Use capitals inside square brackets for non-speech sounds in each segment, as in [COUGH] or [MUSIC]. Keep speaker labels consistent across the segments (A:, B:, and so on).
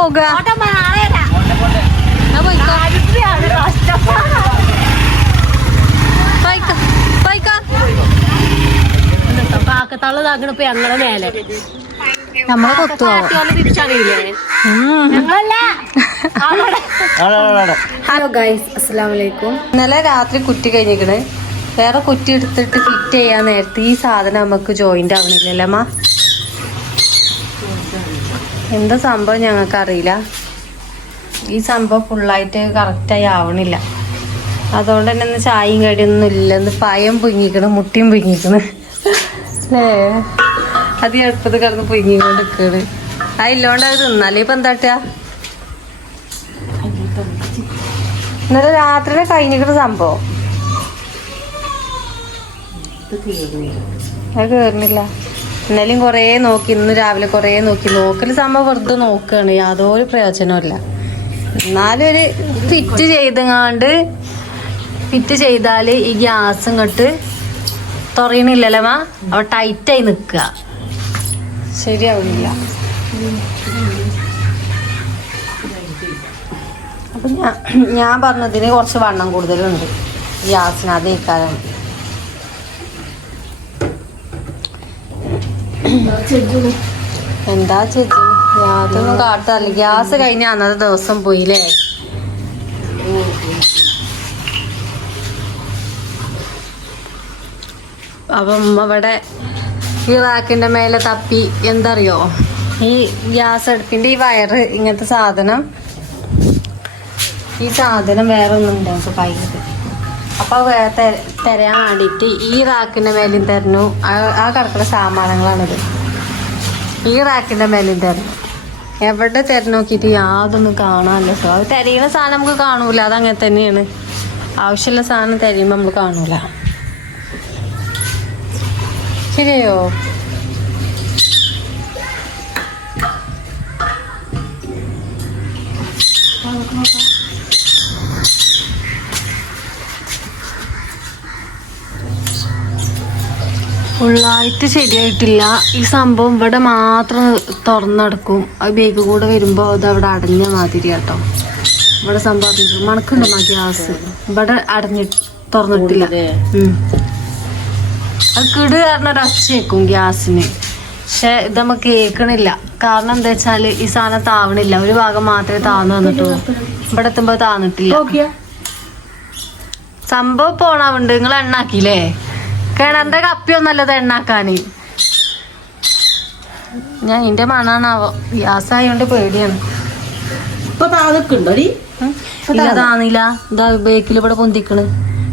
A: പോകുക
B: ഞങ്ങളെ മേലെ
A: നമ്മളെ ഹലോ ഗൈസ് അസ്സാം വലൈക്കും ഇന്നലെ രാത്രി കുറ്റി കഴിഞ്ഞിക്കണ്. വേറെ കുറ്റി എടുത്തിട്ട് ഫിറ്റ് ചെയ്യാൻ നേരത്തെ ഈ സാധനം നമുക്ക് ജോയിന്റ് ആവണില്ലല്ലേ അമ്മ? എന്താ സംഭവം ഞങ്ങൾക്ക് അറിയില്ല ഈ സംഭവം ഫുള്ളായിട്ട് കറക്റ്റായി ആവണില്ല. അതുകൊണ്ട് തന്നെ ചായയും കടിയൊന്നും ഇല്ല. ഇന്ന് പയം പുങ്ങിക്കണം മുട്ടിയും പുങ്ങിക്കണം അല്ലേ അത് എളുപ്പത്തിൽ കിടന്ന് പുങ്ങിക്കൊണ്ട് നിൽക്കണ് ഇല്ലോണ്ട് അത് തിന്നാലേ ഇപ്പം എന്താ കാട്ടുക? ഇന്നലെ രാത്രിയിലെ കഴിഞ്ഞിട്ട് സംഭവം. അത് കേറുന്നില്ല. ഇന്നലെയും കുറേ നോക്കി ഇന്ന് രാവിലെ കുറേ നോക്കി. നോക്കൽ സംഭവം വെറുതെ നോക്കുകയാണ് യാതൊരു പ്രയോജനമില്ല എന്നാലും ഒരു ഫിറ്റ് ചെയ്തങ്ങാണ്ട് ഫിറ്റ് ചെയ്താൽ ഈ ഗ്യാസ് ഇങ്ങോട്ട് തുറയണില്ലല്ലോ മാ? അവ ടൈറ്റായി നിൽക്കുക ശരിയാവില്ല. അപ്പം ഞാൻ ഞാൻ പറഞ്ഞതിന് കുറച്ച് വണ്ണം കൂടുതലുണ്ട്. ഗ്യാസിന് അതേ എന്താ ചേച്ചി യാതൊന്നും കാട്ടല്ല ഗ്യാസ് കഴിഞ്ഞ അന്നത്തെ ദിവസം പോയില്ലേ? അപ്പം അവിടെ ഈ റാക്കിന്റെ മേലെ തപ്പി എന്തറിയോ? ഈ ഗ്യാസ് അടുപ്പിന്റെ ഈ വയറ് ഇങ്ങനത്തെ സാധനം. ഈ സാധനം വേറെ ഒന്നും ഉണ്ടാവും കയ്യിൽ അപ്പൊ തരാൻ തെ- വേണ്ടിയിട്ട് ഈ റാക്കിന്റെ മേലും തരുന്നു ആ കിടക്കുന്ന സാമാനങ്ങളാണിത്. ഈ റാക്കിന്റെ മേലും തരണം. എവിടെ തിരഞ്ഞു നോക്കിയിട്ട് യാതൊന്നും കാണാനില്ല സോ. അത് തിരയുന്ന സാധനം നമുക്ക് കാണൂല. അങ്ങനെ തന്നെയാണ്. ആവശ്യമുള്ള സാധനം തിരയുമ്പോൾ നമ്മൾ കാണൂല. ശരിയോ? ഫുള്ളായിട്ട് ശരിയായിട്ടില്ല. ഈ സംഭവം ഇവിടെ മാത്രം തുറന്നെടുക്കും. അത് ബേക്ക് കൂടെ വരുമ്പോൾ അത് അവിടെ അടഞ്ഞ മാതിരി കേട്ടോ ഇവിടെ സംഭവം മണക്കുണ്ടോ മണക്കുണ്ട് ആ ഗ്യാസ്? ഇവിടെ അടഞ്ഞി തുറന്നിട്ടില്ല. അത് കിട് കാരണം ഒരു ഒച്ച വെക്കും ഗ്യാസിന്. പക്ഷെ ഇത് നമുക്ക് കേൾക്കണില്ല. കാരണം എന്താ വെച്ചാൽ ഈ സാധനം താവണില്ല. ഒരു ഭാഗം മാത്രമേ താന്ന് വന്നിട്ടുള്ളൂ. ഇവിടെ എത്തുമ്പോ താന്നിട്ടില്ല. സംഭവം പോണാവുണ്ട് നിങ്ങൾ എണ്ണാക്കിയില്ലേ കിണറിന്റെ കപ്പിയൊന്നല്ലത് എണ്ണാക്കാന്. ഞാൻ ഇതിന്റെ മണാണാവോ? ഗ്യാസായോണ്ട് പേടിയാണ്.
B: ഇപ്പൊ താഴെക്കുണ്ടോ
A: ഉം. ഇല്ല താന്നില്ല ഇതാ ബേക്കിൽ ഇവിടെ പൊന്തിക്കണ്.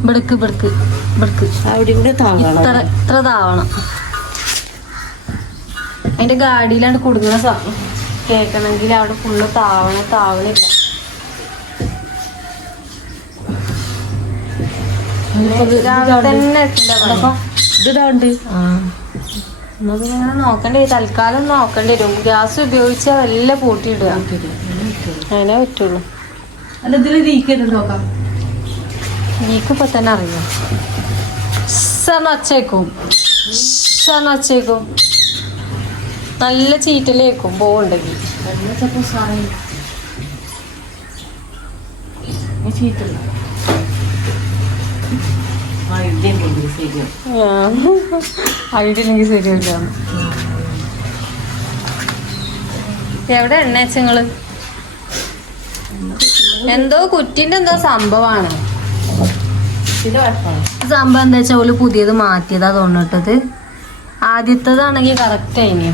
A: ഇവിടക്ക് ഇവിടക്ക് ഇവിടക്ക്. ഇത്ര ഇത്ര താവണം. അതിന്റെ ഗാഡിയിലാണ്ട് കുടുങ്ങുന്ന സമയം കേൾക്കണമെങ്കിൽ അവിടെ ഫുള്ള് താവണ താവണില്ല.
B: ഇതാണ്ട്
A: നോക്കണ്ടേ തൽക്കാലം നോക്കണ്ടി വരും ഗ്യാസ് ഉപയോഗിച്ചാൽ വല്ല പൂട്ടിയിടുക. അതിനെ പറ്റുള്ളൂ.
B: അല്ല ഇതിൽ നോക്കാം.
A: നീക്കിപ്പോ തന്നെ അറിയാം. സണച്ചേക്കും ഒച്ചേക്കും നല്ല ചീറ്റലേക്കും. പോവുണ്ടെങ്കിൽ
B: ചീറ്റല്ല ആ ഇതേ കൊണ്ട് ശരിയോ
A: ആയിട്ടില്ലെങ്കിൽ ശരിയല്ല. എവിടെ എണ്ണ വെച്ചങ്ങൾ എന്തോ കുറ്റിന്റെ എന്തോ സംഭവമാണ്. സംഭവം എന്താ വെച്ചാൽ ഓൽ പുതിയത് മാറ്റിയതാ തോന്നിട്ടത്. ആദ്യത്തേതാണെങ്കിൽ കറക്റ്റ് ആയിന്.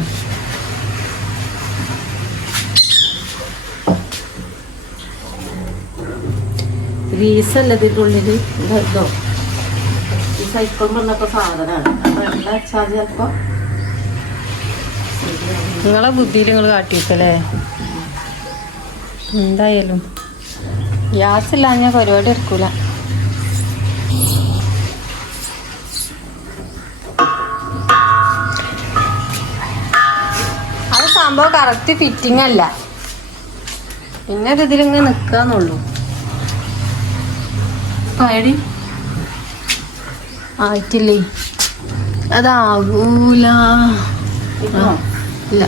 B: ഗ്രീസ് ഇതിന്റെ ഉള്ളിൽ ഇത്? സൈക്കിൾ വന്നപ്പോ സാധനമാണ് അപ്പൊ വെച്ചാൽ
A: നിങ്ങളെ ബുദ്ധിയിൽ നിങ്ങൾ കാട്ടിയിട്ടല്ലേ എന്തായാലും. ഗ്യാസ് ഇല്ല ഞാൻ പരിപാടി എടുക്കൂല അത് സംഭവം കറക്റ്റ് ഫിറ്റിംഗ് അല്ല. പിന്നെ ഒരു ഇതിലിങ്ങനെ നിക്കാന്നുള്ളൂ പയടി ആയിട്ടില്ലേ? അതാകൂല
B: ഇതോ
A: ഇല്ല.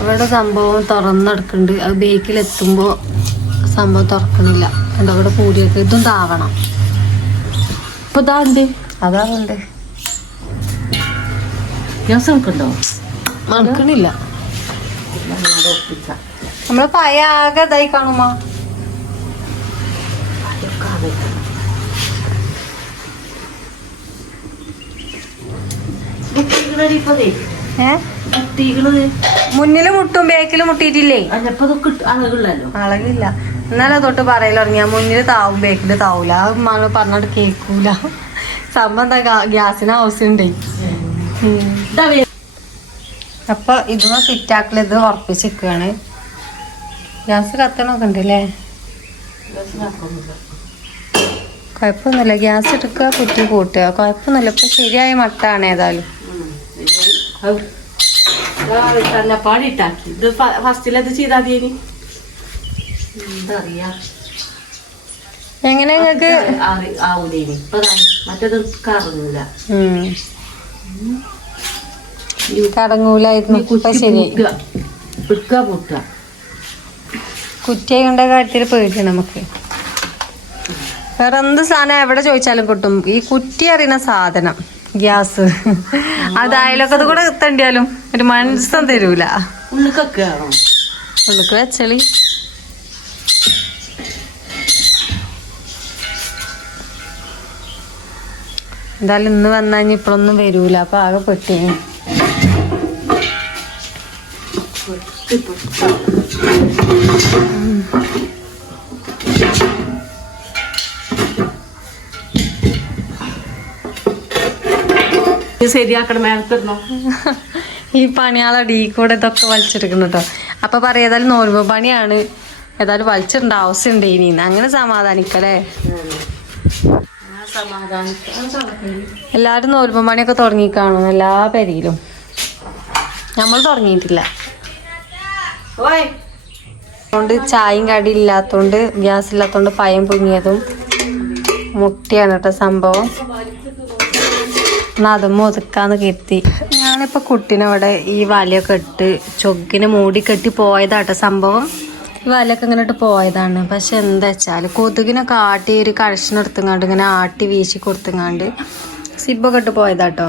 A: അവിടെ സംഭവം തുറന്നെടുക്കുന്നുണ്ട് അത് ബേക്കിൽ ബേക്കിലെത്തുമ്പോൾ സംഭവം തുറക്കണില്ല. എന്താ അവിടെ കൂടിയൊക്കെ? ഇതും താവണം.
B: ഇപ്പൊ ഇതാണ്ട്
A: അതാവുണ്ട്
B: ഗ്യാസ്
A: മണക്കണില്ല നമ്മളെ പയ ആകെ ഇതായി കാണുമോ ഏ
B: കുട്ടികൾ
A: മുന്നിൽ മുട്ടും ബേക്കിൽ മുട്ടിയിട്ടില്ലേ? അളകില്ല എന്നാലും തൊട്ട് പറയൽ തുടങ്ങിയ മുന്നിൽ താവും ബേക്കിൽ താവൂല. അത് പറഞ്ഞോട്ട് കേക്കൂല. സംഭവം എന്താ? ഗാ- ഗ്യാസിന് ആവശ്യമുണ്ടേ അപ്പൊ ഇതൊന്ന് ഫിറ്റാക്കിൽ ഇത് ഉറപ്പിച്ചിരിക്കുകയാണ് ഗ്യാസ് കത്തണമൊക്കെ
B: ഉണ്ടല്ലേ.
A: കുഴപ്പമൊന്നുമില്ല. ഗ്യാസ് എടുക്കുക കുറ്റി കൂട്ടുക. കുഴപ്പമൊന്നുമില്ല. ഇപ്പൊ ശരിയായ മട്ടാണ് ഏതായാലും.
B: ഇതാ ഫസ്റ്റിൽ അത് ചെയ്താൽ മതി ഇനി. എന്താ അറിയാ
A: എങ്ങനെ നിങ്ങക്ക്
B: ആവൂലേ ഇപ്പൊ മറ്റേത് കറങ്ങൂല.
A: കാര്യത്തിൽ പേടിയാണ് നമുക്ക്. വേറെ എന്ത് സാധനം എവിടെ ചോദിച്ചാലും കിട്ടും? ഈ കുറ്റി അറിയുന്ന സാധനം. ഗ്യാസ്. അത് അയലൊക്കത് കൂടെ തണ്ടിയാലും ഒരു മനസ്സം തരൂല.
B: ഉള്ളുക്ക്
A: ഉള്ളിക്ക് വെച്ചളി. എന്തായാലും ഇന്ന് വന്നാൽ ഇപ്പോഴൊന്നും വരൂല. അപ്പൊ ആകെ പെട്ടി
B: ഇത് ശരിയാക്കണം
A: ഈ പണിയാളടി ഡീ കൂടെ ഇതൊക്കെ വലിച്ചെടുക്കുന്നു കേട്ടോ അപ്പൊ പറയാം ഏതായാലും നോർമ പണിയാണ്. ഏതായാലും വലിച്ചിടേണ്ട ആവശ്യമുണ്ട് ഇനി. അങ്ങനെ സമാധാനിക്കല്ലേ? എല്ലാരും നോർമ പണിയൊക്കെ തുടങ്ങി കാണും എല്ലാ പേരിലും നമ്മൾ തുടങ്ങിയിട്ടില്ല. അതുകൊണ്ട് ചായയും കടി ഇല്ലാത്തോണ്ട് ഗ്യാസ് ഇല്ലാത്തോണ്ട് പയം പുങ്ങിയതും മുട്ടിയാണ് കേട്ടോ സംഭവം. എന്നാ അതും ഒതുക്കാന്ന് കരുതി. ഞാനിപ്പോൾ കുട്ടീനെ അവിടെ ഈ വലയൊക്കെ ഇട്ട് ചൊക്കിനെ മൂടി കെട്ടി പോയതാട്ടോ സംഭവം. ഈ വലയൊക്കെ ഇങ്ങനെ ഇട്ട് പോയതാണ്. പക്ഷെ എന്താ വെച്ചാൽ കൊതുകിനൊക്കെ ആട്ടി ഒരു കഴച്ചിനെടുത്തുങ്ങാണ്ട് ഇങ്ങനെ ആട്ടി വീശി കൊടുത്തുങ്ങാണ്ട് സിബൊക്കെ ഇട്ട് പോയതാട്ടോ.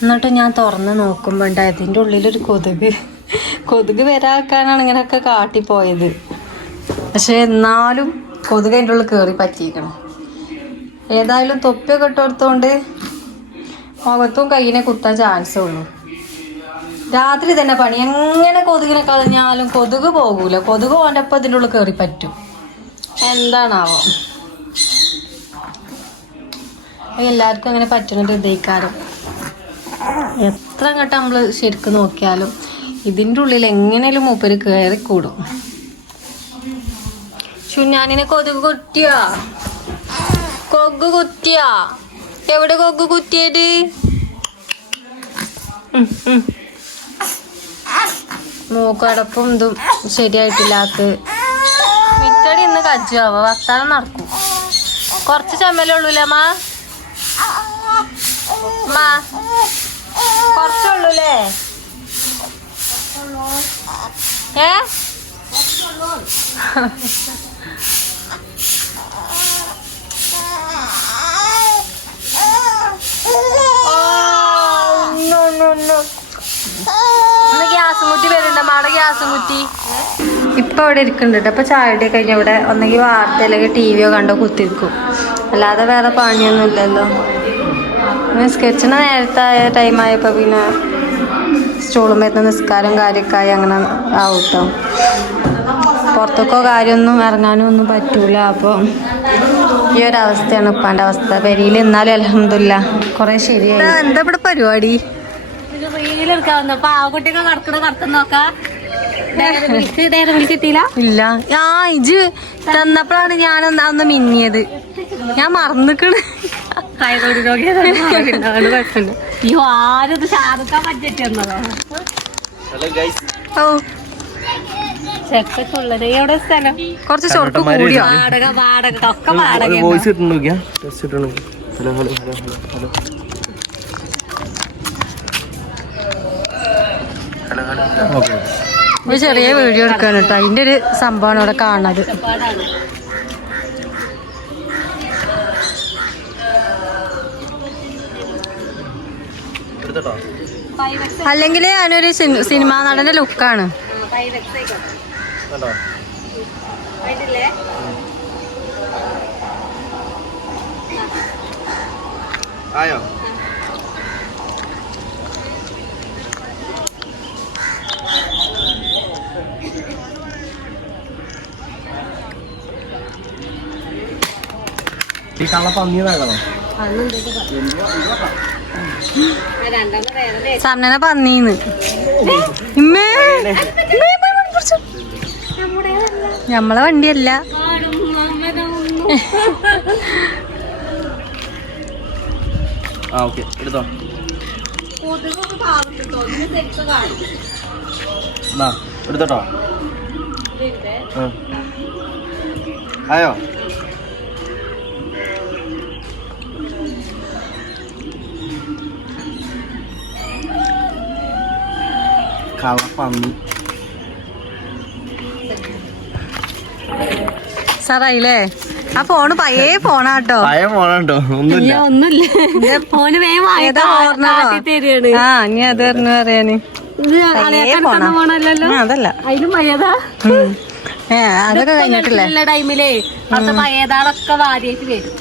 A: എന്നിട്ട് ഞാൻ തുറന്ന് നോക്കുമ്പോൾ ഉണ്ട് അതിന്റെ ഉള്ളിലൊരു കൊതുക് കൊതുക് വരാക്കാനാണ് ഇങ്ങനെയൊക്കെ കാട്ടിപ്പോയത് പക്ഷെ എന്നാലും കൊതുക് അതിന്റെ ഉള്ളിൽ കയറി പറ്റിയിരിക്കണം. ഏതായാലും തൊപ്പിയൊക്കെ ഇട്ടുകൊടുത്തോണ്ട് മുഖത്തും കയ്യിനെ കുത്താൻ ചാൻസ് ഉള്ളൂ. രാത്രി തന്നെ പണി. എങ്ങനെ കൊതുകിനെ കളഞ്ഞാലും കൊതുക് പോകൂല. കൊതുക് പോന്റെ ഒപ്പം ഇതിന്റെ ഉള്ളിൽ കയറി പറ്റും. എന്താണാവോ? എല്ലാവർക്കും അങ്ങനെ പറ്റുന്നൊരു ഇതേക്കാരം. എത്ര അങ്ങോട്ട് നമ്മൾ ശരിക്കും നോക്കിയാലും ഇതിന്റെ ഉള്ളിൽ എങ്ങനെയും മൂപ്പര് കയറി കൂടും ചുഞ്ഞാനിനെ കൊതുക് കുത്തിയാ? കൊക്ക് കുത്തിയാ? എവിടെ കൊക്ക് കുത്തിയത്. മൂക്കടപ്പും ഇതും ശരിയായിട്ടില്ലാത്ത മിറ്റടി ഇന്ന് കജ്ജാവ വർത്താനം നടക്കും. കുറച്ച് ചമ്മലേ ഉള്ളൂല്ലേ മാ? അമ്മ കുറച്ചുള്ളൂല്ലേ ഏ ഗ്യാസ് മുറ്റി വരുന്നുണ്ട് മുറ്റി ഇപ്പൊ അവിടെ ഇരിക്കുന്നുണ്ട് അപ്പൊ ഇപ്പൊ ചായ കഴിഞ്ഞ ഇവിടെ ഒന്നെങ്കിൽ വാർത്ത അല്ലെങ്കിൽ ടി വിയോ കണ്ടോ കുത്തിരിക്കും. അല്ലാതെ വേറെ പണിയൊന്നും ഇല്ലല്ലോ. നിസ്കരിച്ചിന് നേരത്തെ ആയ ടൈം ആയപ്പോ പിന്നെ സ്റ്റൂളും വരുന്ന നിസ്കാരം കാര്യക്കായി ആയി അങ്ങനെ ആവട്ടോ പുറത്തേക്കോ കാര്യമൊന്നും ഇറങ്ങാനും ഒന്നും പറ്റൂല. അപ്പോൾ ഈ ഒരു അവസ്ഥയാണ് ഉപ്പാന്റെ അവസ്ഥ. പെരിയിൽ എന്നാലും അലഹമില്ല കുറെ ശരിയായി. എന്താ ഇവിടെ പരിപാടി?
B: റീലെടുക്കാവുന്ന പാവക്കുട്ടിയൊക്കെ കടക്കണ കിട്ടിയില്ല
A: ഇല്ല. ആ ഇജ് തന്നപ്പോഴാണ് ഞാൻ ഒന്ന് മിന്നിയത്. ഞാൻ മറന്നിക്കണ്.
B: അയ്യോ ഷാറുഖാൻ ബഡ്ജറ്റ് എന്നതോ.
A: ഓ. കുറച്ച് കൂടിയോ?
B: വാടക വാടക ഒക്കെ വാടക
C: വോയിസ് ഇട്ടു നോക്കിയാ. ടെസ്റ്റ് ഇട്ടു നോക്കി hello hello hello hello hello hello hello okay
A: ഒരു ചെറിയ വീഡിയോ എടുക്കാൻ കേട്ടോ അതിന്റെ ഒരു സംഭവമാണ് ഇവിടെ കാണുന്നത്. അല്ലെങ്കിൽ സിനി- സിനിമാ നടന്റെ ലുക്കാണ്.
C: ആയോ? ഈ കള്ള പന്നിയതാകണോ
A: സമന പന്നീന്ന്. ഞമ്മളെ വണ്ടിയല്ല.
C: ആ ഓക്കെ എടുത്തോ. എന്നാ എടുത്തോട്ടോ. ആ. ആയോ കളപ്പന്നി
A: സാറായില്ലേ? ആ ഫോണ് പയേ ഫോണാട്ടോ
C: പഴയ മോണുണ്ടോ ഒന്നുമില്ല.
B: ഒന്നുമില്ല. ഫോണ് വേഗം
A: ആ ഇനി അത് പറഞ്ഞു പറയാന്. അതല്ല.
B: അതിലും
A: അതൊക്കെ കഴിഞ്ഞിട്ടില്ലേ?
B: ടൈമിലേ. പയ്യതാളൊക്കെ വാരിയായിട്ട് വരും.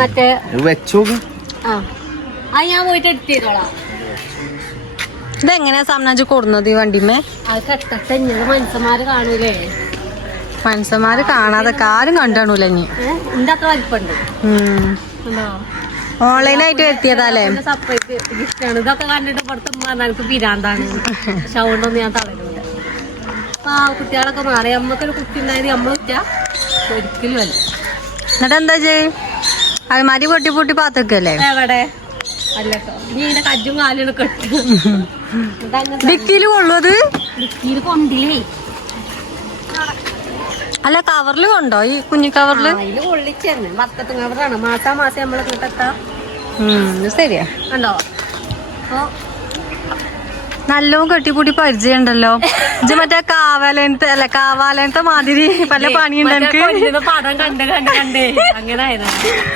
B: മറ്റേ
C: വെച്ചോക്ക്.
B: ആ. അത് ഞാൻ പോയിട്ട് എടുത്തു ചെയ്തോളാം.
A: ഇതെങ്ങനെയാ സാമനാജ് കൊടുന്നത് ഈ വണ്ടിമേ?
B: അത് കെട്ടട്ടെ ഇങ്ങനെ മനുഷ്യന്മാര് കാണൂലേ?
A: മനുഷ്യന്മാര് കാണാതെ ആരും കണ്ടാണൂല ഇനി.
B: ഇന്റെ അത്ര വലിപ്പുണ്ട്.
A: ഓൺലൈനായിട്ട് എത്തിയതാലേ
B: സെപ്പറേറ്റ് ഗിഫ്റ്റാണ്. ഇതൊക്കെ കണ്ടിട്ട് പുറത്ത് പറഞ്ഞാൽ എനിക്ക് പിരാന്താണ് ഷൗണ്ടൊന്നും ഞാൻ തളരൂല അപ്പൊ ആ കുട്ടികളൊക്കെ മാറി. നമ്മക്കൊരു കുട്ടി ഉണ്ടായത് നമ്മൾ കുറ്റ ഒരിക്കലും അല്ല.
A: എന്നിട്ട് എന്താ ചെയ് അൽമാരി പൊട്ടി പൊട്ടി പാത്തൊക്കെയല്ലേ?
B: എവിടെ?
A: ഡിക്കിയിൽ കൊള്ളത് അല്ല കവറിൽ കൊണ്ടോ? ഈ കുഞ്ഞു
B: കവറിൽ കവറാണ്. മാസാ മാസം
A: ഇത് ശരിയാ.
B: കണ്ടോ? അപ്പൊ
A: നല്ലോണം കെട്ടിപ്പൂട്ടി പരിചയമുണ്ടല്ലോ ഇത് മറ്റേ കാവാലനത്തെ അല്ല കാവാലനത്തെ മാതിരി പല പണിയുണ്ട് എനിക്ക്
B: പടം കണ്ട് കണ്ട് കണ്ട്. അങ്ങനെ ആയതാ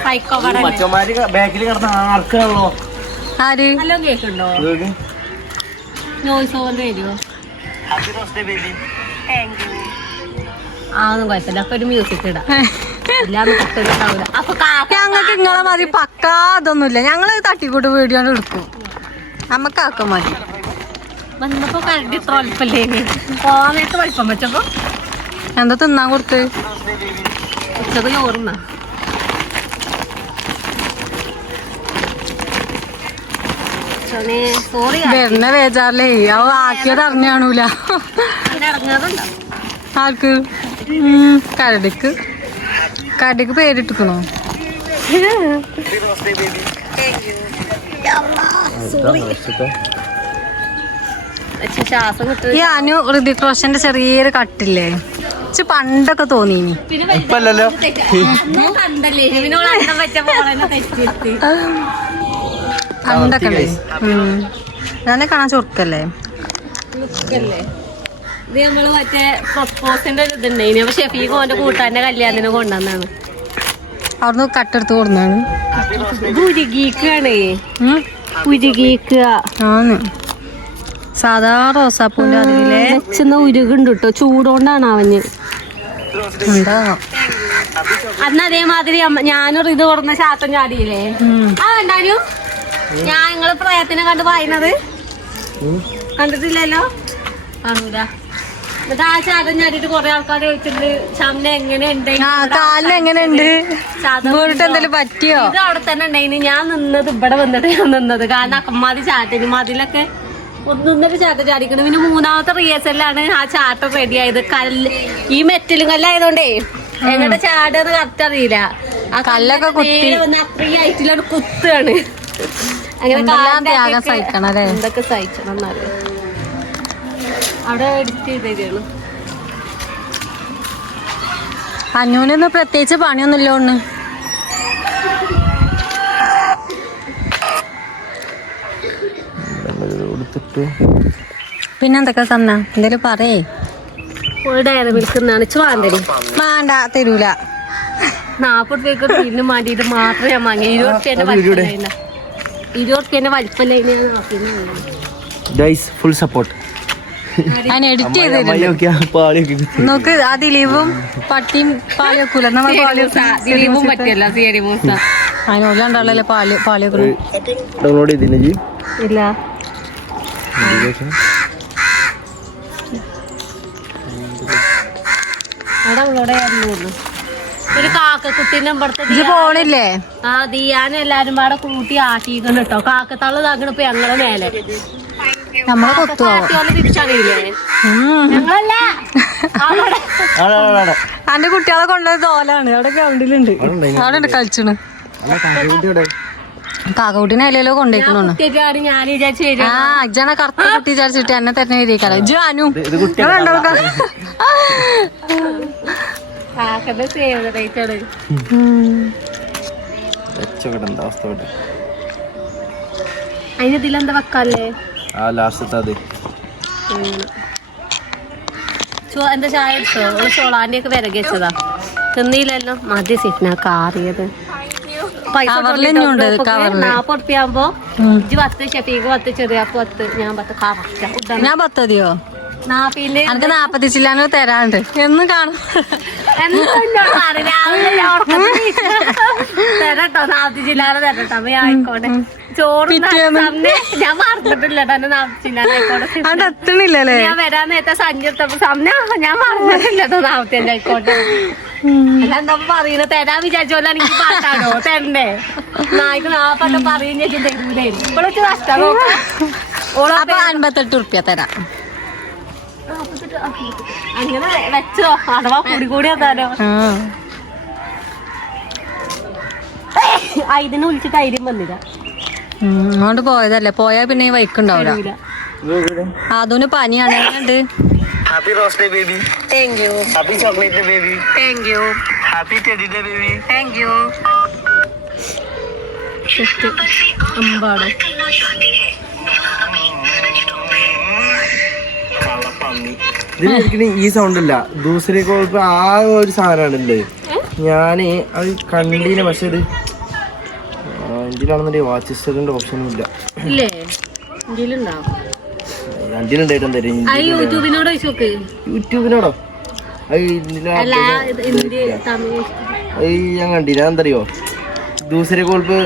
B: സൈക്കോ പടം
C: മച്ചന്മാര് ബാക്കിൽ കിടന്ന ആർക്കാണല്ലോ?
A: ആര്?
B: ഹലോ കേക്കുണ്ടോ നോയ്സ് ഓവർ വരുമോ ആ ഒന്നും കുഴപ്പമില്ല. അപ്പൊ ഒരു മ്യൂസിക് ഇടാം. ഇല്ലാന്ന് പൊട്ടുണ്ടാവില്ല അപ്പൊ കാക്ക
A: ഞങ്ങൾക്ക് ഇങ്ങളെ മതി പക്കാ അതൊന്നുമില്ല ഞങ്ങൾ തട്ടിക്കൂട്ട് വീഡിയോ എടുക്കും. നമുക്കാക്കും മതി.
B: വന്നപ്പോ കരണ്ട് ഇത്ര വലിപ്പല്ലേ പോകാൻ നേരത്ത് വലിപ്പം വെച്ചപ്പോ?
A: എന്താ തിന്നാൻ കൊടുത്ത്?
B: ഉച്ചത് ചോറുന്ന. സോറി
A: വരുന്ന വേജാറിലേ അവ ആക്കിയത് അറിഞ്ഞാണൂല ആർക്ക്? കരടിക്ക്. കരടിക്ക് പേരിട്ടിക്കണോ
B: ശ്വാസം കിട്ടും.
A: ഈ അനു ഋതിക് റോഷന്റെ ചെറിയൊരു കട്ടില്ലേ? ഇച്ച് പണ്ടൊക്കെ തോന്നിനി.
B: പിന്നെ
C: ഇപ്പല്ലല്ലോ
A: പണ്ടൊക്കെ ഞാനെ കാണാൻ ചൊറുക്കല്ലേ?
B: ലുക്കല്ലേ ഇത് നമ്മൾ മറ്റേ പ്രൊപ്പോസിന്റെ ഒരു ഇതുണ്ടായിന് പക്ഷെ ഷെഫീഖ് ഓന്റെ കൂട്ടാന്റെ കല്യാണത്തിന് കൊണ്ടുവന്നാണ്.
A: അവിടുന്ന് കട്ടെടുത്ത് കൊടുന്നാണ്.
B: ഉരുകിക്കാണേ ഉരുകിക്കുക
A: സാധാ റോസാപ്പൂന്റെ അതിലെ
B: വെച്ചെന്ന ഉരുകുണ്ട് കേട്ടോ
A: ഉണ്ടാകാം
B: അന്ന് അതേമാതിരി ഞാനൊരു ഇത് കൊടുന്ന ശാത്തം ചാടിയില്ലേ? ആ കണ്ടാനു? ഞാൻ നിങ്ങൾ പ്രയത്തിനെ കണ്ട് പായുന്നത് കണ്ടിട്ടില്ലല്ലോ? കാണൂല എന്നിട്ട് ആ ശാതം ചാടിയിട്ട് കൊറേ ആൾക്കാർ ചോദിച്ചിട്ടുണ്ട് എങ്ങനെയുണ്ട്?
A: കാലിന് എന്തെങ്കിലും പറ്റിയോ?
B: ഇത് അവിടെ തന്നെ ഉണ്ടായിന്. ഞാൻ നിന്നത് ഇവിടെ വന്നിട്ട് ഞാൻ നിന്നത്. കാരണം അക്കമ്മാതി ചാട്ടിന് മതിലൊക്കെ ഒന്നൊന്നര ചാട്ട ചാടിക്കണം പിന്നെ മൂന്നാമത്തെ റിഹേഴ്സലാണ് ആ ചാട്ടം റെഡി ആയത്. കല്ല് ഈ മെറ്റലും കല്ലായതുകൊണ്ടേ എങ്ങനെ ചാടുന്നത് കറക്റ്റ് അറിയില്ല. ആ
A: കല്ലൊക്കെ കുത്തി.
B: അത്രയും ഹൈറ്റിലാണ് കുത്തുകയാണ്. അങ്ങനെ
A: സഹിക്കണം അല്ലേ?
B: എന്തൊക്കെ സഹിക്കണം അവിടെ എഡിറ്റ് ചെയ്തേക്കാണ്
A: അനുവിനൊന്നും പ്രത്യേകിച്ച് പണിയൊന്നുമില്ല ഒന്ന്.
C: നമുക്ക്
A: പിന്നെന്തൊക്കെ തന്ന എന്തേലും പറയേ.
B: ഡയറി വിളിക്കുന്നതാണ്. ചുവാന്തരി
A: വേണ്ട തരൂല.
B: നാപ്പത് രൂപയ്ക്ക് പിന്നെ മാറ്റിയിട്ട് മാത്രമേ ഞാൻ വാങ്ങി. ഇരുപത് റുപ്യന്റെ വലിപ്പമില്ല ഇരുപത് റുപ്യന്റെ
C: ഫുൾ സപ്പോർട്ട്
A: ഞാൻ എഡിറ്റ് ചെയ്ത്. നോക്ക് ആ ദിലീപും പട്ടിയും പാലിയൊക്കൂല നമ്മൾ
B: ദിലീപും പറ്റിയല്ല സി ഡി മൂസ
A: അതിനോട് രണ്ടാളല്ലേ പാൽ പാലിയൊക്കെ
C: ഡൗൺലോഡ് ചെയ്തില്ല
B: ഇല്ല. ഒരു കാക്കക്കുട്ടീനെ
A: പോണില്ലേ?
B: ആ ദിയാനെ എല്ലാരും പാടെ കൂട്ടി ആട്ടിക്കണം കേട്ടോ. കാക്കത്തള്ള താക്കണ ഇപ്പൊ ഞങ്ങളെ മേലെ.
A: നമ്മളെ കൊത്തുവോ.
B: തിരിച്ചറിയില്ലേ? ഞങ്ങളല്ല?
A: അന്റെ കുട്ടികളെ കൊണ്ടുപോയത് തോലാണ്. അവിടെ ഗ്രൗണ്ടിലുണ്ട് അവിടെ കളിച്ചണ്.
C: ഇവിടെ
A: കാക്കക്കുട്ടീനെ അതിലോ കൊണ്ടേക്കണു
B: ഞാൻ വിചാരിച്ചു വരും
A: ആ ഇജാണ് കറുത്ത കുട്ടി വിചാരിച്ചിട്ട് എന്നെ തന്നെ എഴുതിക്കാലോ ഇജു അനു.
C: ഇത് കുട്ടി
B: കാക്കന്റെ സേവ് റേറ്റാണ്
C: വെച്ചോട്ടെ എന്താ അവസ്ഥ ഇവിടെ?
B: അതിന് ഇതിലെന്താ വെക്കാല്ലേ?
C: ആ ലാസ്റ്റത്തെ അത്.
B: ചോ എന്താ ചായ എടുത്തോ ഓൾ ചോളാന്റെ ഒക്കെ വെച്ചതാ. തിന്നില്ലല്ലോ. മതി സിറ്റ്നാ കാറിയത് പൈസ
A: കവറിൽ തന്നെയുണ്ട്, കവറിൽ.
B: നാപ്പത് ഉറുപ്പിയാകുമ്പോ ഇജ്ജ് പത്ത് ഷഫീഖ് പത്ത് ചെറിയ പത്ത്. ഞാൻ പത്ത് കറക്റ്റ്
A: ഞാൻ പത്തതിയോ
B: നാപ്പിന്റെ
A: എനിക്ക് നാപ്പത്തി ചില്ലാനോ തരാണ്ട് എന്നും കാണും.
B: തരട്ടോ നാപ്പത്തി ജില്ലാതെ തരട്ടോ. അപ്പൊ ഞാൻ ആയിക്കോട്ടെ. ചോറ് ഞാൻ മറന്നിട്ടില്ല നാപ്പത്തി
A: എത്തണില്ലല്ലേ?
B: വരാൻ നേരത്തെ സഞ്ചരിച്ചപ്പോ സമയം ഞാൻ മറന്നിട്ടില്ല നാപ്പത്തി ആയിക്കോട്ടെ. [LAUGHS] എന്താ പറയുന്നത് തരാൻ വിചാരിച്ചോല്ല എനിക്ക് പാട്ടാണോ? തരണ്ടേ നായ്ക്ക് നാപ്പത്തെ പറയും ചേച്ചി തരൂലേ ഇപ്പോഴൊക്കെ നഷ്ടം
A: അപ്പൊ അൻപത്തെട്ട് ഉറുപ്പ്യ തരാം.
B: അങ്ങനെ വെച്ചോ. അഥവാ കൂടി കൂടി വന്നാലോ.
A: ആ.
B: ആ, ഇതിന് വിളിച്ചിട്ട് ഐര്യം വന്നില്ല.
A: അങ്ങോട്ട് പോയതല്ലേ? പോയാ പിന്നെ ഈ വൈക്കുണ്ടാവില്ല. അതിന് പനിയാണ്.
C: Happy rose day baby
B: thank you
C: happy chocolate baby
B: thank you
C: happy teddy day baby
B: thank you Ambat.
C: ഈ സൗണ്ട് അല്ല ദൂസരി കോപ്പ് ആ ഒരു സാധനമാണല്ലേ ഞാൻ അത് കണ്ടീന് പക്ഷെ ഇത് ഇതിലാണെന്നുണ്ടെങ്കിൽ വാച്ച് ഓപ്ഷനും ഇല്ല
B: ഇല്ലേ? ഇതിലുണ്ടാവും യൂട്യൂബിനോട്
C: ഞാൻ കണ്ടില്ല എന്തറിയോ ദൂസരി കോൾപ്പ്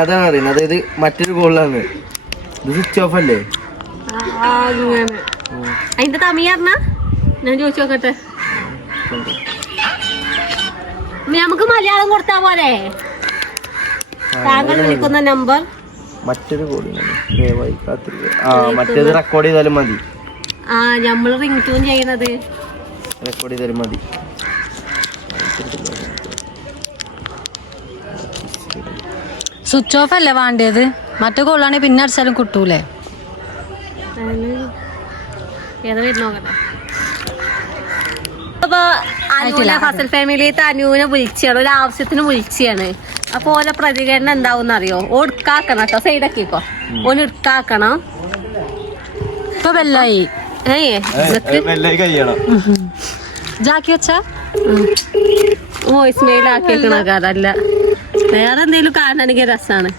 C: അതാണ് അറിയുന്നത് അതായത് മറ്റൊരു കോളിലാണ് ഇത് സ്വിച്ച് ഓഫ് അല്ലേ?
B: അതിന്റെ തമിഴ് ഞാൻ ചോദിച്ചു നോക്കട്ടെ. നമുക്ക് മലയാളം കൊടുത്താ പോലെ താങ്കൾ വിളിക്കുന്ന നമ്പർ
C: മറ്റൊരു കോടി ദയവായി കാത്തിരിക്കുക. ആ മറ്റേത് റെക്കോർഡ് ചെയ്താലും മതി.
B: ആ നമ്മൾ റിംഗ് ട്യൂൺ ചെയ്യുന്നത്.
C: റെക്കോർഡ് ചെയ്താലും മതി.
A: സ്വിച്ച് ഓഫ് അല്ലേ വേണ്ടത്? മറ്റേ കോളാണെങ്കിൽ പിന്നെ അടിച്ചാലും കിട്ടൂലേ?
B: ഏതാ അപ്പൊ അനുവിനെ ഫസൽ ഫാമിലി അനുവിനെ വിളിച്ചാണ് ഒരു ആവശ്യത്തിന് വിളിച്ചാണ് അപ്പൊ ഓലെ പ്രതികരണം എന്താവും അറിയോ ഒടുക്കാക്കണം കേട്ടോ സൈഡാക്കിക്കോ ഓന് എടുക്കാക്കണം
A: ഇപ്പൊ
C: കഴിയണം.
A: ജാക്കി വെച്ചാ?
B: വോയിസ് മെയിൽ ആക്കിയേക്കണ കാരല്ല വേറെ എന്തെങ്കിലും കാണാനെങ്കിൽ രസാണ്.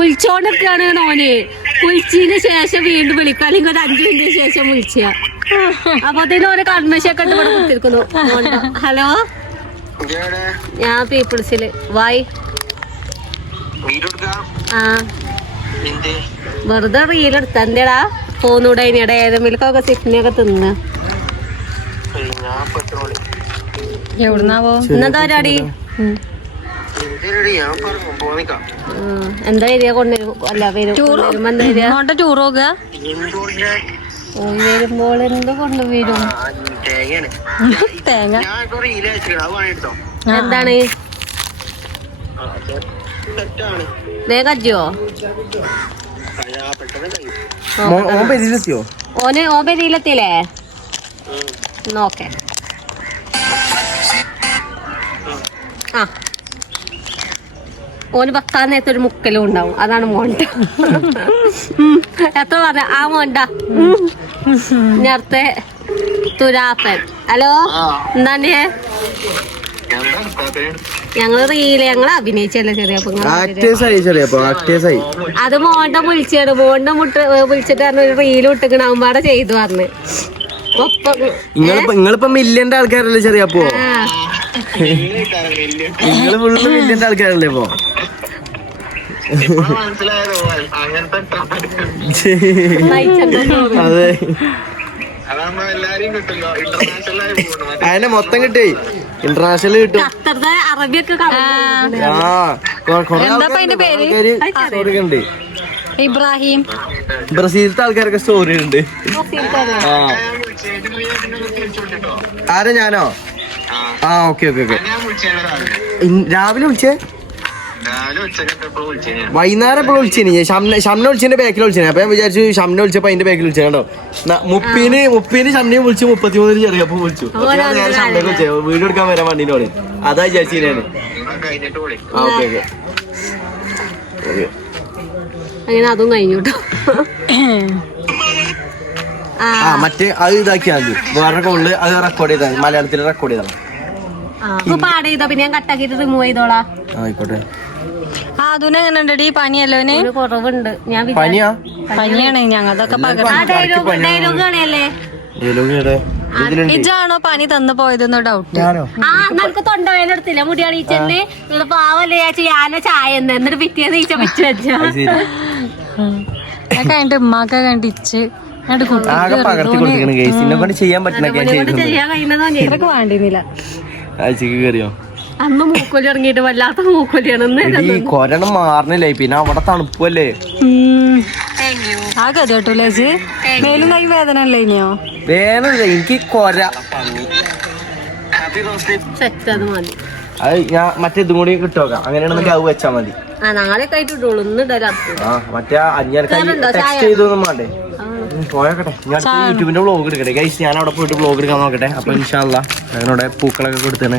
B: കുളിച്ചോണ്ടിരിക്കാണ് ഓന് കുളിച്ചതിന് ശേഷം വീണ്ടും വിളിക്കുക. അല്ലെങ്കിൽ ഒരു അഞ്ചു മിനിറ്റിന് ശേഷം വിളിച്ച. അപ്പൊ അതിന് ഓരോ കൺവെൻഷൻ ഒക്കെ ഇവിടെ കുത്തിരിക്കുന്നു ഹലോ? ഞാൻ പീപ്പിൾസിൽ. വായ് ആ. വെറുതെ റീലെടുത്തണ്ടേടാ പോന്നൂടെ ഇനിയുടെ ഏതെങ്കിലുമൊക്കെ ഒക്കെ തിന്ന്.
A: എവിടുന്നാവോ?
B: ഇന്നെന്താ പരിപാടി. എന്താ വരിക കൊണ്ടുവരും അല്ല വരും. കൊണ്ടുവരുമ്പോ എന്താ വരിക
A: ടൂർ പോകുക
B: വരുമ്പോൾ എന്ത് കൊണ്ടുവരും
A: തേങ്ങ.
B: എന്താണ്? വേഗം ഓന് ഓൻ പെരിയിലെത്തിയില്ലേ? നോക്കേ ആ. ഓന് വെക്കാൻ നേരത്തെ ഒരു മുക്കലും ഉണ്ടാവും. അതാണ് മോണ്ട. എത്ര പറഞ്ഞ? ആ മോണ്ട. നേരത്തെ തുരാപ്പൻ. ഹലോ? എന്താണ് ഞങ്ങൾ റീൽ ഞങ്ങൾ അഭിനയിച്ചല്ലേ ചെറിയ അപ്പൊ ഇങ്ങൾ
C: ആക്ടേഴ്സ് ആയി ചെറിയ അപ്പൊ ആയി
B: അത് മോണ്ട വിളിച്ചാണ് മോണ്ട മുട്ട വിളിച്ചിട്ട് പറഞ്ഞു ഒരു റീൽ വിട്ടിക്കണ അവന്മാടെ ചെയ്തു പറഞ്ഞു.
C: നിങ്ങളിപ്പോ നിങ്ങളിപ്പോ മില്യന്റെ ആൾക്കാരല്ലേ ചെറിയ അപ്പോ? നിങ്ങൾ ഫുള്ള് മില്യന്റെ ആൾക്കാരല്ലേ ഇപ്പോ? [LAUGHS] അതെ. അതിനെ മൊത്തം കിട്ടി. ഇന്റർനാഷണൽ കിട്ടും. ആ കൊറേ
A: എന്താ ഇബ്രാഹിം.
C: ബ്രസീലത്തെ ആൾക്കാരൊക്കെ സ്റ്റോറി ഉണ്ട് ആ. ആരാ ഞാനോ? ആ ഓക്കെ ഓക്കെ ഓക്കെ. രാവിലെ വിളിച്ചേ? വൈകുന്നേരം എപ്പോഴും വിളിച്ചേനി? ഷംന ഷംന വിളിച്ചതിന്റെ ബാക്കിൽ വിളിച്ചേ അപ്പൊ ഞാൻ വിചാരിച്ചു ഷംന വിളിച്ചപ്പോ അതിന്റെ ബാക്കിൽ വിളിച്ചു കേട്ടോ മുപ്പിന് മുപ്പീന് ഷംനയും വിളിച്ചു മുപ്പത്തിമൂന്നിന് ചെറിയ അപ്പൊ വിളിച്ചു. വീട് എടുക്കാൻ വരാൻ വണ്ടിനോട് അതാ വിചാരിച്ചു ആ ഓക്കെ. ഓക്കെ. ഓക്കെ.
B: അങ്ങനെ അതും കഴിഞ്ഞു കേട്ടോ ആ
C: മറ്റേ അത് ഇതാക്കിയാൽ മതി. വേറെ കൊണ്ട് അത് റെക്കോർഡ് ചെയ്താൽ മലയാളത്തിൽ റെക്കോർഡ് ചെയ്താൽ
B: പാട് ചെയ്തോ പിന്നെ ഞാൻ കട്ടാക്കിട്ട് റിമൂവ് ചെയ്തോളാ.
C: ആയിക്കോട്ടെ.
A: ആ അതിന് എങ്ങനെ ഉണ്ടടി പനിയല്ലോന്
B: കുറവുണ്ട്. ഞാൻ
C: പനിയാ?
A: പനിയാണ്. ഞങ്ങളതൊക്കെ
B: ഡയലോഗ് ഡയലോഗ്
C: ഏലോകിയുടെ ഇതിലുണ്ട്
A: ഇജാണോ പനി തന്നു പോയതെന്ന് ഡൗട്ട്
B: ആ നമുക്ക് തൊണ്ടവേന എടുത്തില്ല പാവല്ലേ ചേച്ചി ഞാനെ ചായ എന്ന് എന്നിട്ട് പിറ്റേന്ന് ഈച്ച വെച്ച് വെച്ചാ
A: കഴിഞ്ഞിട്ട് ഉമ്മാക്ക കണ്ടിച്ച് എന്നിട്ട്
C: ആകെ പകർത്തി കൊടുക്കണം കൊണ്ട് ചെയ്യാൻ പറ്റുന്ന ഞാൻ
B: ചെയ്യാൻ കഴിയുന്നതോ ചെയ്തു
A: ഇത്രക്ക് വേണ്ടിയിരുന്നില്ല
C: ആഴ്ചക്ക് കയറിയോ
B: അന്ന് മൂക്കൊലി ഇറങ്ങിയിട്ട് വല്ലാത്ത
C: മൂക്കൊലിയാണ്. ഈ കൊരണം മാറണില്ലേ? പിന്നെ അവിടെ തണുപ്പല്ലേ?
A: ആ ഗതികെട്ടൂലേ ചേച്ചി? മേലും കൈ വേദന അല്ലേ ഇനിയോ?
C: വേനല്ല എനിക്ക് കൊര.
B: സെറ്റ് അത് മതി.
C: അത് ഞാൻ മറ്റേ ഇതും കൂടി കിട്ടുമോക്കാം അങ്ങനെയാണെന്നെങ്കിൽ അത് വെച്ചാൽ മതി.
B: ആ നാളെ ആയിട്ട് ഇട്ടുള്ളൂ ഇന്ന് ഇടലാത്തു
C: ആ മറ്റേ
B: അഞ്ഞാൽ?
C: ടെക്സ്റ്റ് ചെയ്തൊന്നും വേണ്ടേ? പോയോക്കട്ടെ. ഞാൻ യൂട്യൂബിന്റെ വ്ളോഗ് എടുക്കട്ടെ. ഗൈസ് ഞാൻ അവിടെ പോയിട്ട് വ്ളോഗ് എടുക്കാൻ നോക്കട്ടെ. അപ്പൊ ഇൻഷാല്ല ഞങ്ങളുടെ പൂക്കളൊക്കെ കൊടുത്തേനെ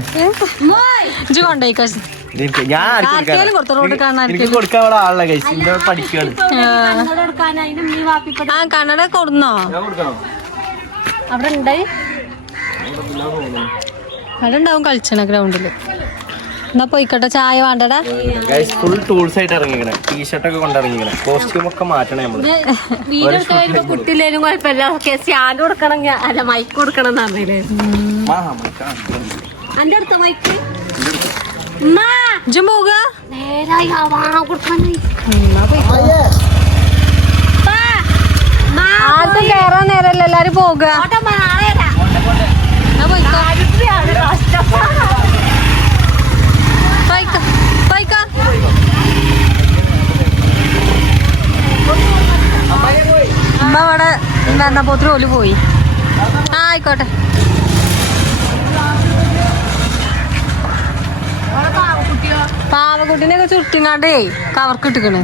C: ഞാൻ കൊടുക്കാൻ എനിക്ക് ഗൈസ് എന്റെ
A: കണ്ണട കൊടുന്നോ?
C: ഞാൻ കൊടുക്കണം.
B: അവിടെ ഉണ്ട്.
A: അവിടെ ഉണ്ടാവും കളിച്ചണ ഗ്രൗണ്ടിൽ എന്നാ പോയിക്കോട്ടെ ചായ വേണ്ടടാ.
C: ഫുൾ ടൂൾസ് ആയിട്ട് ഇറങ്ങിക്കണേ ടീഷർട്ട് ഒക്കെ കൊണ്ട് ഇറങ്ങിക്കണേ കോസ്റ്റ്യൂം ഒക്കെ മാറ്റണേ
B: നമ്മൾ. കുട്ടിയില്ലേലും കുഴപ്പമില്ല. ഓക്കെ സ്റ്റാൻഡ് കൊടുക്കണം. അല്ല മൈക്ക് കൊടുക്കണം. എന്റെ അടുത്ത? മൈക്ക് നേരായി
A: ആർക്കും കേറാൻ നേരല്ല എല്ലാരും പോവുക? അമ്മ അവിടെ വരണപ്പോത്തിന് ഓൽ പോയി. ആ ആയിക്കോട്ടെ. പാവക്കുട്ടീനെ ഒക്കെ ചുറ്റിങ്ങാണ്ടേ കവർക്ക് ഇട്ടിക്കണ്